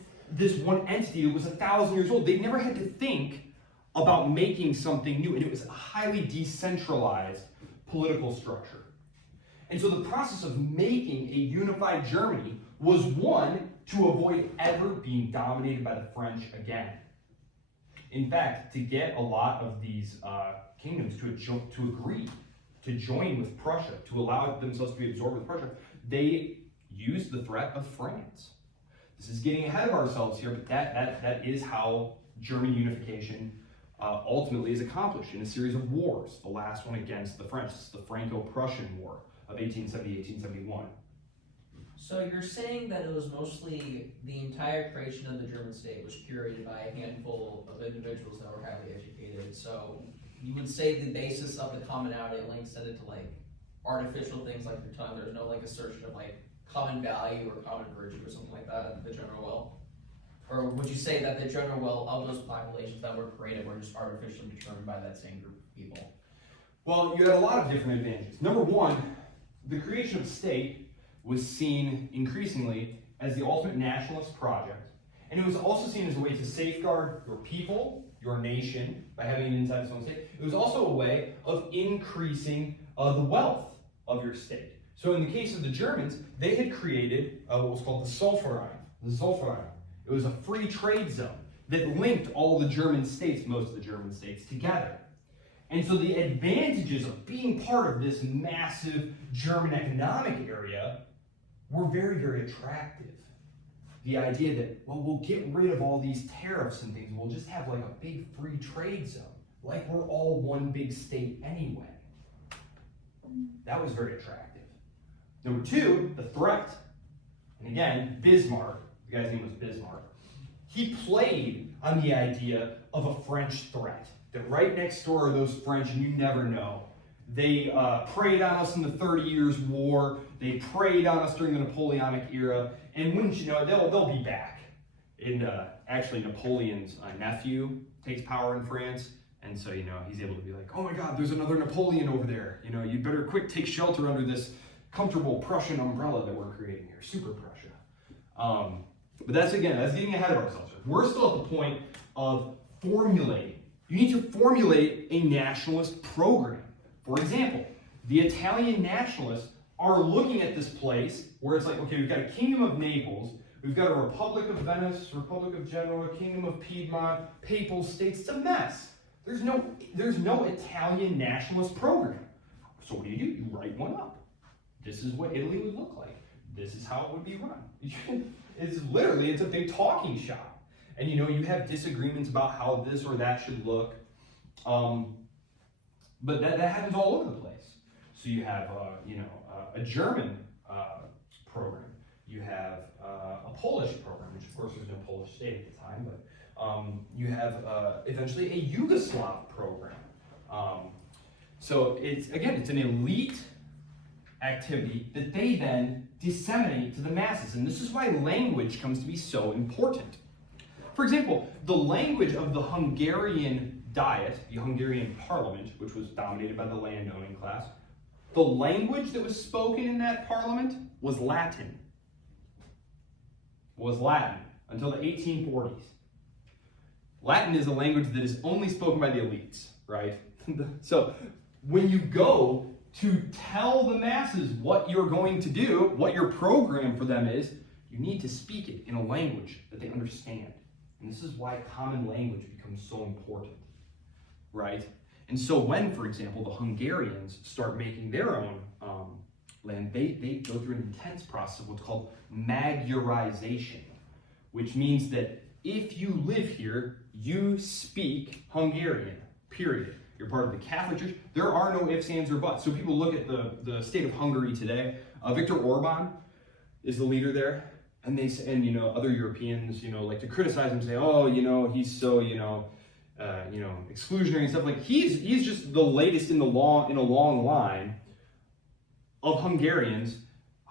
entity that was 1,000 years old. They never had to think about making something new, and it was a highly decentralized political structure. And so the process of making a unified Germany was one to avoid ever being dominated by the French again. In fact, to get a lot of these kingdoms to agree to join with Prussia, to allow themselves to be absorbed with Prussia, they used the threat of France. This is getting ahead of ourselves here, but that is how German unification ultimately is accomplished in a series of wars. The last one against the French, this is the Franco-Prussian War of 1870-1871. So you're saying that it was mostly the entire creation of the German state was curated by a handful of individuals that were highly educated. So you would say the basis of the commonality links tended to like artificial things like your tongue. There's no like assertion of like common value or common virtue or something like that in the general will? Or would you say that the general will of those populations that were created were just artificially determined by that same group of people? Well, you had a lot of different advantages. Number one, the creation of the state was seen increasingly as the ultimate nationalist project. And it was also seen as a way to safeguard your people, your nation, by having it inside its own state. It was also a way of increasing the wealth of your state. So in the case of the Germans, they had created what was called the Zollverein. It was a free trade zone that linked all the German states, most of the German states, together. And so the advantages of being part of this massive German economic area were very, very attractive. The idea that, well, we'll get rid of all these tariffs and things, we'll just have like a big free trade zone, like we're all one big state anyway. That was very attractive. Number two, the threat. And again, Bismarck, the guy's name was Bismarck, he played on the idea of a French threat. That right next door are those French, and you never know. They preyed on us in the 30 Years' War. They preyed on us during the Napoleonic era. And wouldn't you know it, they'll be back. And actually, Napoleon's nephew takes power in France. And so, he's able to be like, oh my God, there's another Napoleon over there. You better quick take shelter under this comfortable Prussian umbrella that we're creating here, Super Prussia. But that's getting ahead of ourselves. We're still at the point of formulating. You need to formulate a nationalist program. For example, the Italian nationalists are looking at this place where it's like, okay, we've got a Kingdom of Naples, we've got a Republic of Venice, Republic of Genoa, Kingdom of Piedmont, Papal States. It's a mess. There's no Italian nationalist program. So what do? You write one up. This is what Italy would look like. This is how it would be run. It's a big talking shop. And you have disagreements about how this or that should look. But that happens all over the place. So you have a German program. You have a Polish program, which of course there's no Polish state at the time, but you have eventually a Yugoslav program. So it's an elite activity that they then disseminate to the masses. And this is why language comes to be so important. For example, the language of the Hungarian Diet, the Hungarian parliament, which was dominated by the landowning class, the language that was spoken in that parliament was Latin. Until the 1840s. Latin is a language that is only spoken by the elites, right? So when you go to tell the masses what you're going to do, what your program for them is, you need to speak it in a language that they understand. And this is why common language becomes so important, right? And so when, for example, the Hungarians start making their own land, they go through an intense process of what's called Magyarization, which means that if you live here, you speak Hungarian, period. You're part of the Catholic Church. There are no ifs, ands, or buts. So people look at the state of Hungary today. Viktor Orban is the leader there. And they say, and other Europeans, like to criticize him, say, oh, he's so, exclusionary and stuff. Like he's just the latest in a long line of Hungarian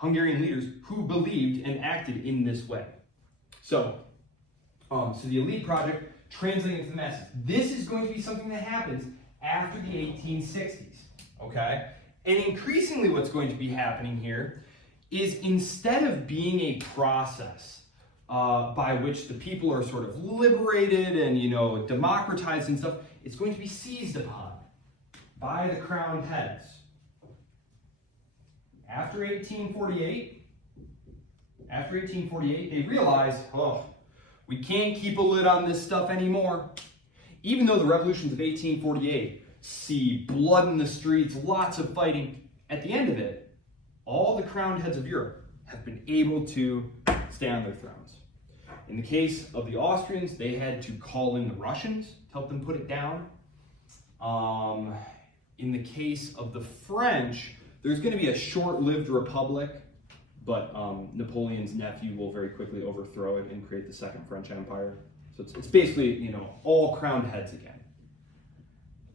leaders who believed and acted in this way. So the elite project translating to the masses. This is going to be something that happens after the 1860s. Okay, and increasingly, what's going to be happening here is instead of being a process by which the people are sort of liberated and, democratized and stuff, it's going to be seized upon by the crowned heads. After 1848, they realized, we can't keep a lid on this stuff anymore. even though the revolutions of 1848 see blood in the streets, lots of fighting, at the end of it, all the crowned heads of Europe have been able to stay on their thrones. In the case of the Austrians, they had to call in the Russians to help them put it down. In the case of the French, there's going to be a short-lived republic, but Napoleon's nephew will very quickly overthrow it and create the Second French Empire. So it's basically, you know, all crowned heads again.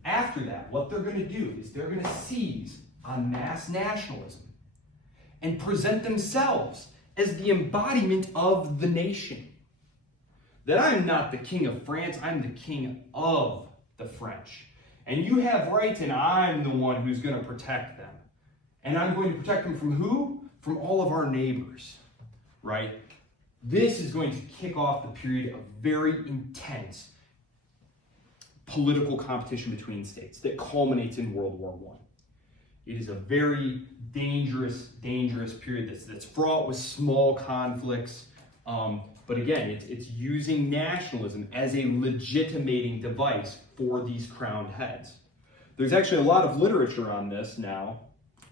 After that, what they're going to do is they're going to seize on mass nationalism and present themselves as the embodiment of the nation. That I'm not the king of France, I'm the king of the French. And you have rights, and I'm the one who's going to protect them. And I'm going to protect them from who? From all of our neighbors, right? This is going to kick off the period of very intense political competition between states that culminates in World War I. It is a very dangerous period that's fraught with small conflicts. But again, it's using nationalism as a legitimating device for these crowned heads. There's actually a lot of literature on this now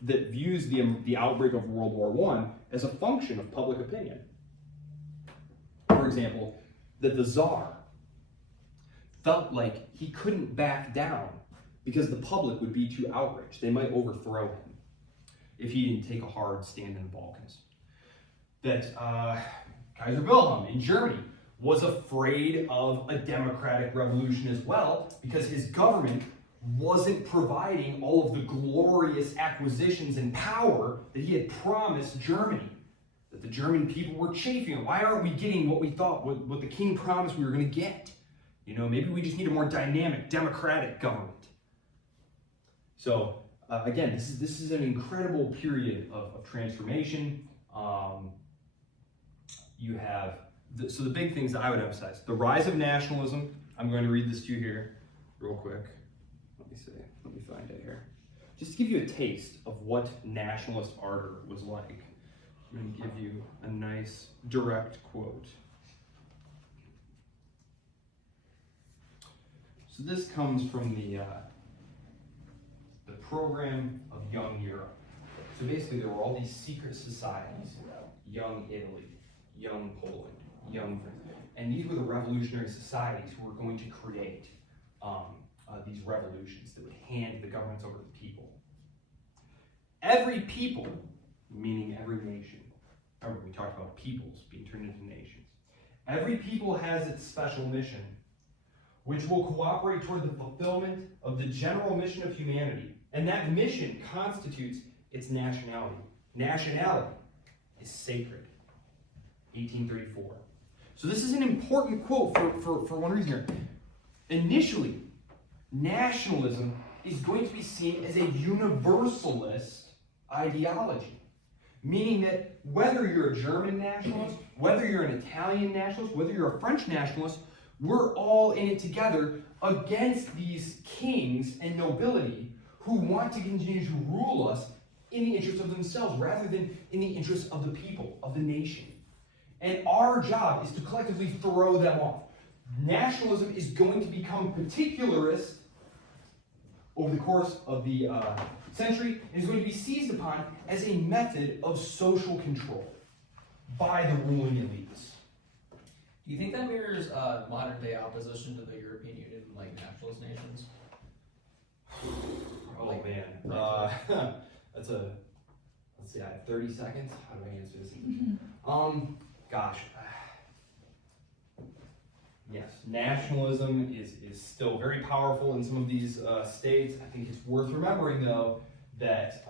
that views the outbreak of World War I as a function of public opinion. For example, that the Tsar felt like he couldn't back down because the public would be too outraged. They might overthrow him if he didn't take a hard stand in the Balkans. That Kaiser Wilhelm in Germany was afraid of a democratic revolution as well because his government wasn't providing all of the glorious acquisitions and power that he had promised Germany. That the German people were chafing. Why aren't we getting what we thought, what the king promised we were going to get? You know, maybe we just need a more dynamic, democratic government. So, again, this is an incredible period of transformation. You have, so the big things that I would emphasize, the rise of nationalism. I'm going to read this to you here real quick. Let me find it here. Just to give you a taste of what nationalist ardor was like. I'm going to give you a nice direct quote. So this comes from the program of Young Europe. So basically there were all these secret societies, Young Italy, Young Poland, Young France, and these were the revolutionary societies who were going to create these revolutions that would hand the governments over to the people. Every people, meaning every nation, remember we talked about peoples being turned into nations. Every people has its special mission, which will cooperate toward the fulfillment of the general mission of humanity. And that mission constitutes its nationality. Nationality is sacred. 1834. So this is an important quote for one reason here. Initially, nationalism is going to be seen as a universalist ideology. Meaning that whether you're a German nationalist, whether you're an Italian nationalist, whether you're a French nationalist, we're all in it together against these kings and nobility who want to continue to rule us in the interest of themselves rather than in the interest of the people, of the nation. And our job is to collectively throw them off. Nationalism is going to become particularist over the course of the century and is going to be seized upon as a method of social control by the ruling elites. Do you think that mirrors modern day opposition to the European Union, like nationalist nations? Oh man, that's a, let's see, I have 30 seconds. How do I answer this? Gosh. Yes, nationalism is still very powerful in some of these states. I think it's worth remembering, though, that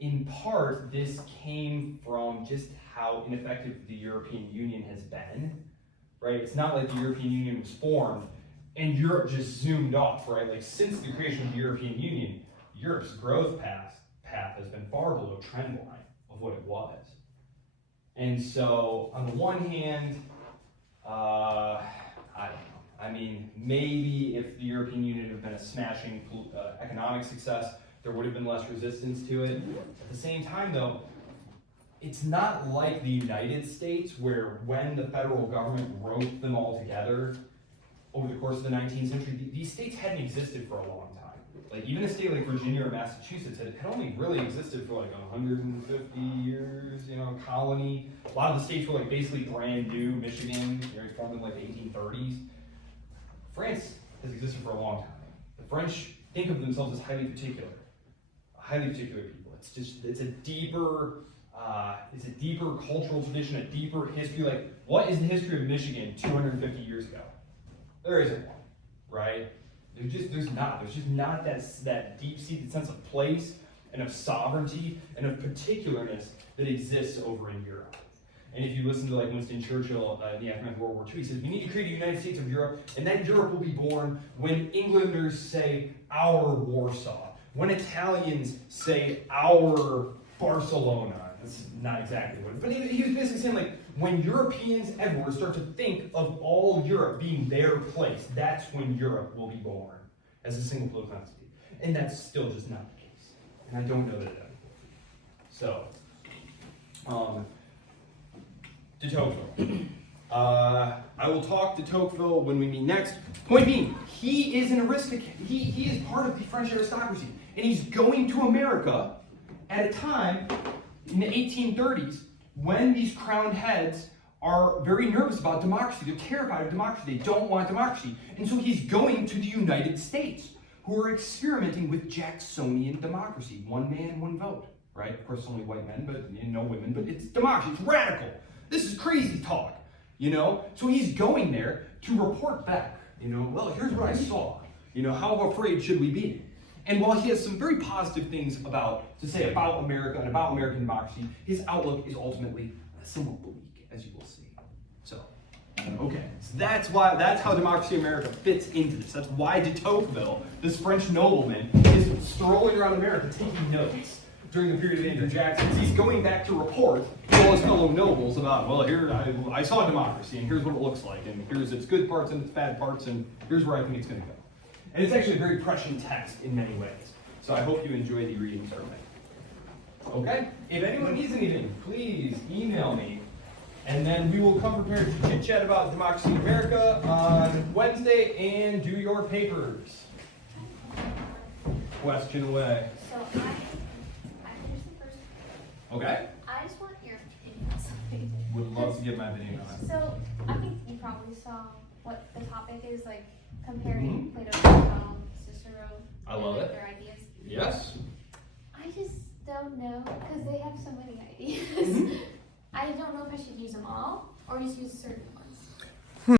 in part this came from just how ineffective the European Union has been, right? It's not like the European Union was formed and Europe just zoomed off, right? Like since the creation of the European Union, Europe's growth path has been far below trend line of what it was. And so, on the one hand, I don't know. I mean, maybe if the European Union had been a smashing economic success, there would have been less resistance to it. At the same time, though, it's not like the United States, where when the federal government wrote them all together, over the course of the 19th century, these states hadn't existed for a long time. Like even a state like Virginia or Massachusetts had only really existed for like 150 years, you know, colony. A lot of the states were like basically brand new. Michigan, you know, formed in like the 1830s. France has existed for a long time. The French think of themselves as highly particular people. It's a deeper cultural tradition, a deeper history. Like, what is the history of Michigan 250 years ago? There isn't one, right? There's just not that deep-seated sense of place and of sovereignty and of particularness that exists over in Europe. And if you listen to like Winston Churchill in the aftermath of World War II, he says, we need to create a United States of Europe, and that Europe will be born when Englanders say our Warsaw, when Italians say our Barcelona. That's not exactly what, but he was basically saying like, when Europeans everywhere start to think of all Europe being their place, that's when Europe will be born as a single political entity. And that's still just not the case. And I don't know that that will be. So, de Tocqueville. I will talk to Tocqueville when we meet next. Point being, he is an aristocrat. He is part of the French aristocracy. And he's going to America at a time in the 1830s when these crowned heads are very nervous about democracy. They're terrified of democracy. They don't want democracy. And so he's going to the United States, who are experimenting with Jacksonian democracy. One man, one vote, right? Of course, it's only white men, but no women, but it's democracy. It's radical. This is crazy talk, you know? So he's going there to report back, you know, well, here's what I saw. You know, how afraid should we be? And while he has some very positive things to say about America and about American democracy, his outlook is ultimately somewhat bleak, as you will see. So, okay, so that's how democracy in America fits into this. That's why de Tocqueville, this French nobleman, is strolling around America taking notes during the period of Andrew Jackson. He's going back to report to all his fellow nobles about, well, here I saw democracy, and here's what it looks like, and here's its good parts and its bad parts, and here's where I think it's going to go. And it's actually a very prescient text in many ways. So I hope you enjoy the reading certainly. Okay? If anyone needs anything, please email me. And then we will come prepared to chit-chat about democracy in America on Wednesday and do your papers. Question away. So I here's the first. Okay? I just want your opinion on something. Would love to get my opinion on it. So I think you probably saw what the topic is, like comparing Mhm. Plato, Aristotle, Cicero, I love and it. their ideas. Yes? I just don't know because they have so many ideas. Mhm. I don't know if I should use them all or just use certain